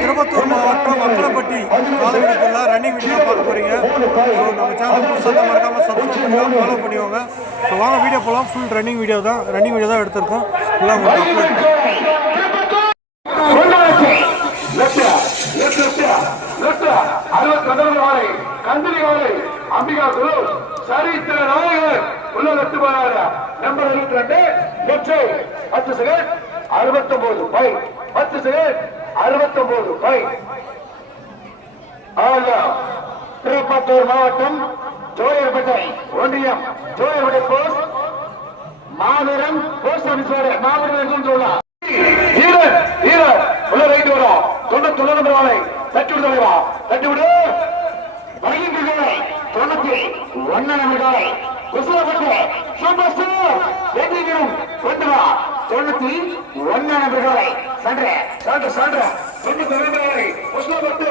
திருப்பத்தூர் மாவட்டம் மக்களப்பட்டி காலகட்டத்தில் running video பார்க்க போகிறீங்க. ஸோ நம்ம சேனல் புதுசாக மறக்காமல் சப்ஸ்கிரைப் பண்ணி ஃபாலோ பண்ணிவாங்க. ஸோ வாங்க வீடியோ போகலாம். ஃபுல் ரன்னிங் வீடியோ தான் எடுத்திருக்கோம். ஃபுல்லாக உங்களுக்கு அம்பிகா குரு சரித்திர நாயகர் உள்ள வெட்டு போறாரு. Number 22 10 second 69 by 10 second 69 by. Tirupattur மாவட்டம் ஜோயர்பேட்டை ஒன்றியம் Jolarpettai post Maveeran post office Maveeran உள்ள ரைட் வரும் 99 நம்பர் வாழை தட்டி விடுவா தட்டி விடு வருகின்றன 91 நம்பர்களை உசுரப்பட்டு சூப்பர் ஸ்டார் வெற்றிகரம் கொண்டு வா 91 நம்பர்களை சண்டை 92 நம்பர்களை உசுரப்பட்டு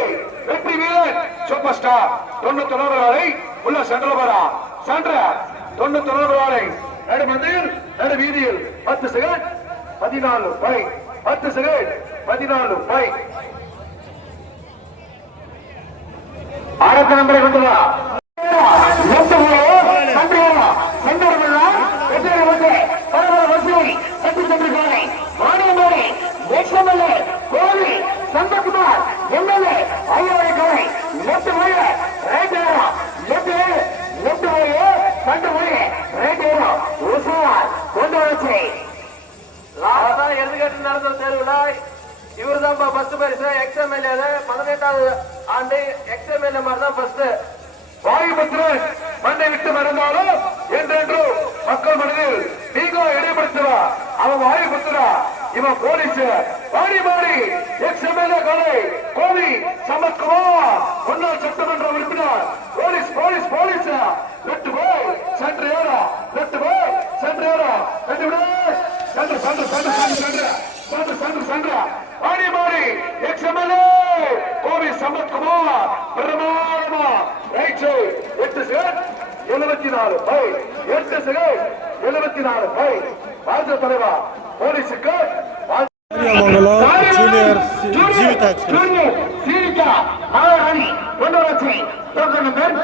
வெற்றி வீரர் சூப்பர் ஸ்டார் 91 நம்பர்களை உள்ள சென்ட்ரல் வரா சண்டை 91 நம்பர்களை நடு வீதியில் 10 செகண்ட் 14 பை 10 செகண்ட் 14 பை. அடுத்த நம்பரை கொண்டு வா சந்தகுமார் எம்எல்ஏ ஐயாவை கலை லெப்ட் போய் ரைட் ஏறும் லெப்ட் போய் சண்டை போய் ரைட் ஏறும் உசுவார் கொண்டு வச்சு லாஸ்டா எதுக்கட்டு நடந்த தேர்வுல இவர் தான் ஃபர்ஸ்ட் பரிசு எக்ஸ்எம்எல்ஏ 18வது ஆண்டு எக்ஸ்எம்எல்ஏ மாதிரி தான் ஃபர்ஸ்ட். வாயுபுத்திரன் மண்ணை விட்டு மறந்தாலும் என்றென்று மக்கள் மனதில் நீங்க இடைப்படுத்துவா. அவன் வாயுபுத்திரா, இவன் போலீஸ் பாடி மாறி எக்ஸ்எம்எல்ஏ கலை கோவி சமத்குமார் முன்னாள் சட்டமன்ற உறுப்பினர் போலீஸ் போலீஸ் போலீஸ் லெப்ட் போய் சென்டர் ஏறா லெப்ட் போய் சென்டர் ஏறா ரெண்டு விட சென்டர் பாடி மாறி எக்ஸ்எம்எல்ஏ கோவி சமத்குமார் பிரமாதமா right side 8 second 74 by 8 second 74 by. Raja தலைவா போலீஸுக்கு ஜூனியர் சீரிகா மகாராணி கொண்டு வச்சு 68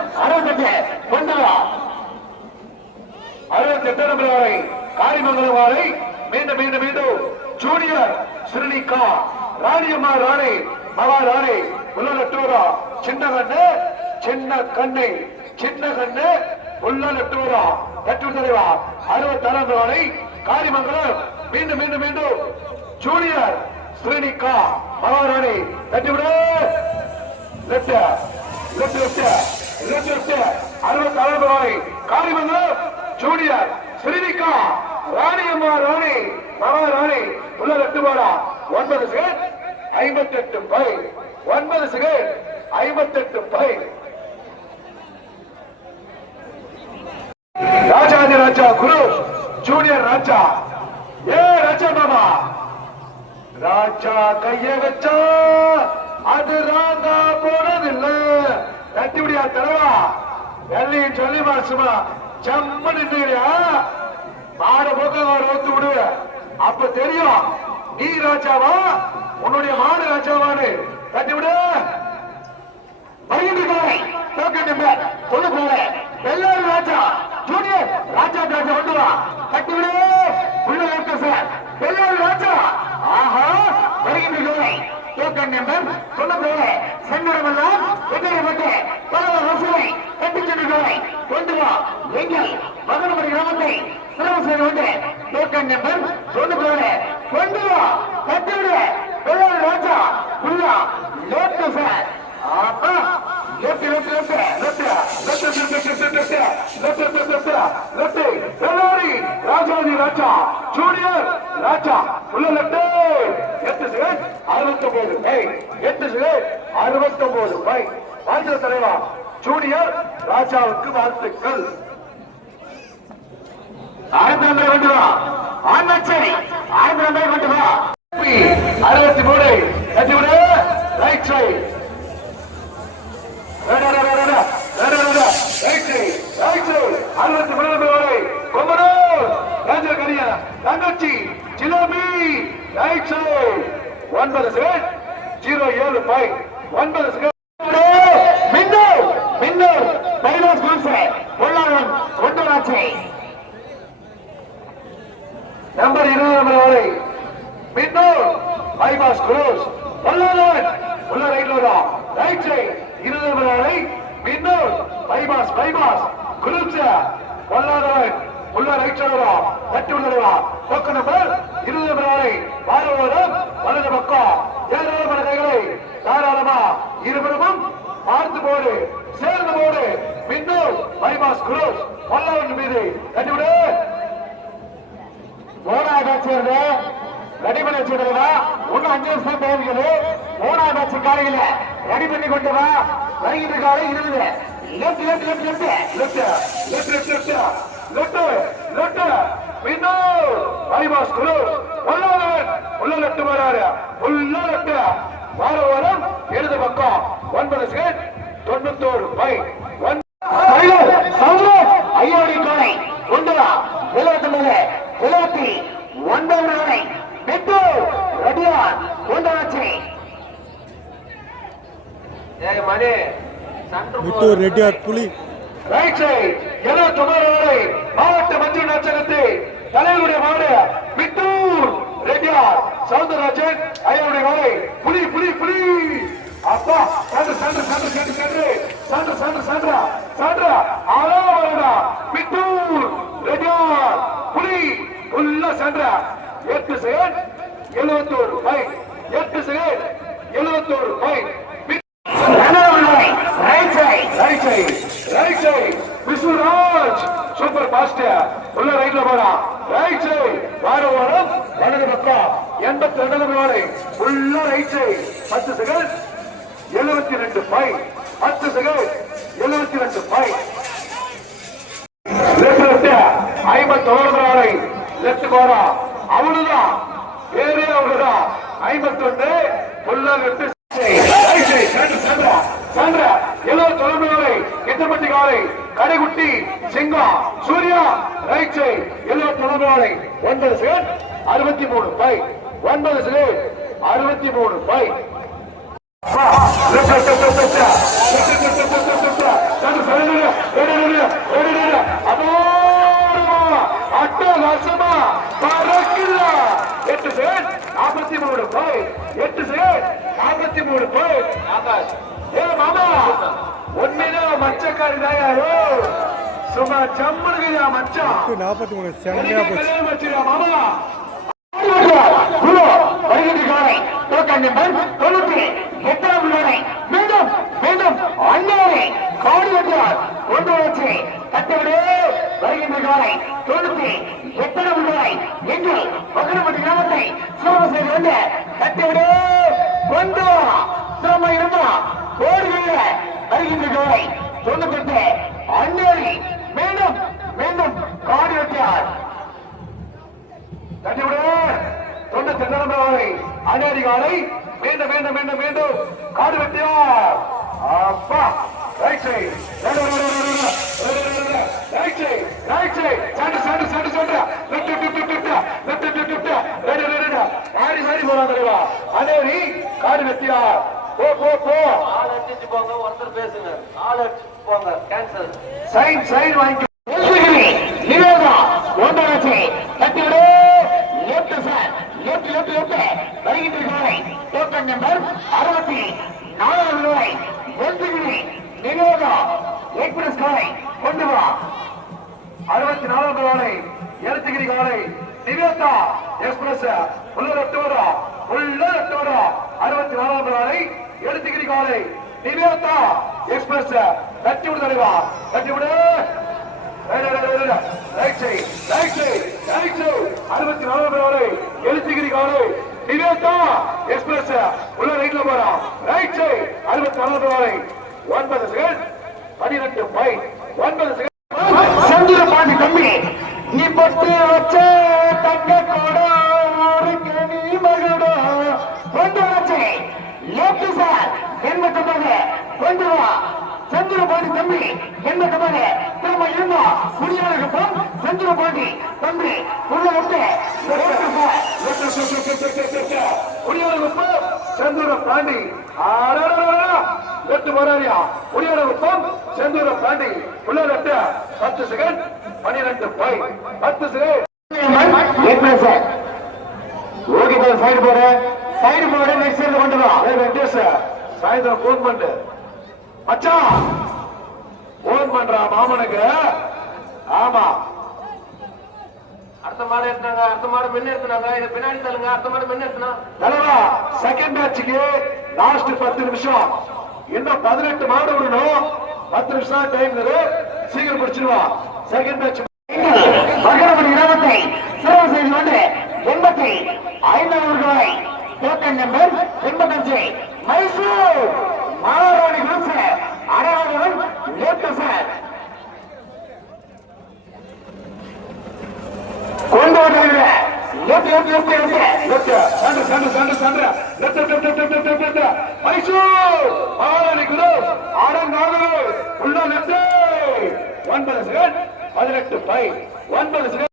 நம்பர் வரை காரிமங்கலம் வரை மீண்டும் ஜூனியர் ஸ்ரீனிகா ராணியம்மா ராணி மகாராணி உள்ள டூரா சின்ன கண்ணு உள்ள டூரா கட்டு தலைவா 66 வரை காரிமங்கலம் மீண்டும் ஜூனியர் ஸ்ரீனிகா மகாராணி தட்டி விடு லெப்ட் 66 வரை காரிமங்கலம் ஜூனியர் ஸ்ரீனிகா ராணியம்மா ராணி மகாராணி உள்ள லெப்ட் போடா 9 second 58 by 9 second 58 by. Rajathi Raja Guru junior Raja Raja மாமா ராஜா கைய வச்சா அது ராங்கா போனதில்லை. தட்டி விடியா தலைவா வெள்ளையும் சொல்லி மாசுமா செம்ம நின்றுறியா மாட போக்க ஓத்து விடு. அப்ப தெரியும் நீ ராஜாவா உன்னுடைய மாடு ராஜாவானு. தட்டி விடு வெள்ளாறு ராஜா ஜூனியர் ராஜா வந்துவா தட்டி விடு உள்ள சார் வெள்ளாறு ராஜா. ஆஹா வருகின்ற டோக்கன் நம்பர் சொல்லப்படுற சங்கரமெல்லாம் எதிரப்பட்டு பரவ வசூலை கட்டி சென்றுகளை கொண்டு வா எங்கள் மகனமரி கிராமத்தை சிறப்பு கொண்டு டோக்கன் நம்பர் சொல்லப்படுற கொண்டு வா தட்டி விடு வெள்ளாறு ராஜா உள்ளா லோட்டு சார். ஆஹா ராஜாதி ராஜா ஜூனியர் ராஜா உள்ள லெப்ட் 8 செகண்ட் 69 பை 8 செகண்ட் 69 பை. ராஜா தலைவா ஜூனியர் ராஜாவுக்கு வாழ்த்துக்கள். அடுத்த நம்பரை கொண்டு வா ஆண்மச்சேரி அடுத்த நம்பரை கொண்டு வா 63 தட்டி விடு ரைட் சைடு தங்கச்சி jalebi right side 9 second 07 5 9 second மின்னல் மின்னல் பைலாஸ் குல்சே பொல்லாதவன் ஒன்றராட்சி நம்பர் 20 நம்பர் வரை மின்னல் பைபாஸ் க்ளோஸ் பொல்லாதவன் உள்ள ரைட்ல வரும் ரைட் சைடு 20 நம்பர் வரை மின்னல் பைபாஸ் க்ளோஸ் பொல்லாதவன் உள்ள ரைட் சைடு வரும் தட்டி உள்ளவா பக்க நம்பர் 20 நம்பர் வரை வாரவரம் வலது பக்கம் ஏராளமான கைகளை தாராளமா இருபுறமும் பார்த்து போடு சேர்ந்து போடு மின்னல் பைபாஸ் க்ளோஸ் பொல்லாதவன் மீது தட்டிவிடு மூணாவது பேட்ச் வருது ரெடி பண்ணி வச்சிருக்கா ஒன்னும் 5 நிமிஷம் தேவைக்குது மூணாவது பேட்ச் காலையில ரெடி பண்ணி கொண்டு வா வருகின்ற காலை 20 லெப்ட் லெப்ட் லெப்ட் லெப்ட் மின்னல் பைபாஸ் க்ளோஸ் பொல்லாதவன் உள்ள லெப்ட் வராரு உள்ள லெப்ட் வாரவரம் இடது பக்கம் 9 செகண்ட் 91 பை 1 ஐயாடி காலை கொண்டு வா 79 வரை பெட்டு ரெடியா கொண்டு வச்சு மணி விட்டூர் ரெட்டியார் புலி ரைட் சைடு 79 வரை மாவட்ட மஞ்சள் நாச்சகத்தை தலைவருடைய மாடு விட்டூர் ரெட்டியார் சவுந்தரராஜன் ஐயாவுடைய மாடு புலி புலி புலி அப்பா சாண்டா ஆளாவரா விட்டூர் ரெட்டியார் புலி உள்ள சாண்டா 8 second 71 by 8 second 71 by right side Viswaraj super fast உள்ள ரைட்ல போறா ரைட் சைடு வாரம் வலது பக்கம் 82 நம்பர் உள்ள right side 10 second 72 by 10 second 72 by left 51 number left போறா அவ்வளவுதான் வேறே அவ்வளவுதான் 51 உள்ள லெஃப்ட் கிட்டப்பட்டி காலை கடைகுட்டி சிங்கம் சூர்யா ரைட் சைடு 79 9 செகண்ட் 63 பை 9 செகண்ட் 63 பை அட்டகாசமா பறக்குல 8 செகண்ட் 43 பை 8 செகண்ட் 43 பை ஆகாஷ் ஏ மாமா உண்மையிலே மச்சக்காரி தான் யாரோ சும்மா ஜம்முனுக்குதா மச்சான் 43 செம்மையா போச்சு மச்சியா மாமா மீண்டும் மீண்டும் அண்ணாவை காடி வெட்டியார் கொண்டு வச்சு கட்டவிடு வருகின்ற காலை 98 உள்ளவரை என்று பகரப்பட்டி கிராமத்தை சோழ செய்து வந்து கட்டவிடு கொண்டு சிரமம் இருந்தா ஓடுகிற வருகின்ற காலை 98 அண்ணாவை மீண்டும் மீண்டும் காடி வெட்டியார் கட்டிவிடு 92 நம்பர் அண்ணாடி காலை மீண்டும் மீண்டும் மீண்டும் மீண்டும் காடு வெட்டியார் அப்பா right side right side sand மாறி மாறி போறான் தலைவா அண்ணாடி காடு வெட்டியார் போ ஆள் அடிச்சு போங்க ஒருத்தர் பேசுங்க ஆள் அடிச்சு போங்க கேன்சல் சைன் வாங்கி நிவேதா ஒன்றாச்சு கட்டிவிடு லெப்ட் சார் லெப்ட் வருகின்ற காலை டோக்கன் நம்பர் 64 ரூபாய் வெல்துகிரி நிவேதா எக்ஸ்பிரஸ் காலை கொண்டு வா 64 காலை எழுத்துகிரி காலை நிவேதா எக்ஸ்பிரஸ் உள்ள லெஃப்ட் வரும் 64 காலை எழுத்துகிரி காலை நிவேதா எக்ஸ்பிரஸ் தட்டி விடு தலைவா தட்டி விடு ரைட் சைடு 64 காலை எழுத்துகிரி காலை நிவேதா எக்ஸ்பிரஸ் உள்ள ரைட்ல போறோம் ரைட் சைடு 64 காலை 9 செகண்ட் 12 பை 9 செகண்ட் சந்திர பாண்டி தம்பி நீ பட்டு வச்ச தங்க கூட ஊருக்கு நீ மகடா கொண்டு வச்சு லெப்ட் சார் 89 கொண்டு வா சந்திர பாண்டி தம்பி 89 திரும்ப இருந்தா குடியாளருக்கு செந்திர பாண்டி தம்பி உள்ள வந்து பாண்டி லெப்ட் போறாரியா முடியாத குப்பம் செந்தூர பாண்டி உள்ள லெப்ட் 10 செகண்ட் 12 பாய் 10 செகண்ட் ஓகே சார் சைடு போடு நெக்ஸ்ட் சைடு கொண்டு வா வெங்கடேஷ் சாயந்தரம் போன் பண்ணு மச்சான் போன் பண்றா மாமனுக்கு ஆமா அடுத்த மாடு எடுத்தாங்க அடுத்த மாடு முன்ன எடுத்தாங்க இதை பின்னாடி தள்ளுங்க அடுத்த மாடு முன்ன எடுத்தனா தலைவா செகண்ட் மேட்சுக்கு லாஸ்ட் 10 நிமிஷம் இன்னும் 18 மாடு விடணும் 10 நிமிஷம் டைம் சீக்கிரம் முடிச்சிருவா செகண்ட் மேட்ச் மகரமணி கிராமத்தை சிறப்பு செய்து கொண்டு 85 ரூபாய் டோக்கன் நம்பர் 85 மைசூர் மாராணி குரூப் அடையாளம் லெப்ட் சார் கொண்டு வந்து மைசூர் ஆரணி குரு ஆடங்காடு உள்ள 9 செகண்ட் 18 9 செகண்ட்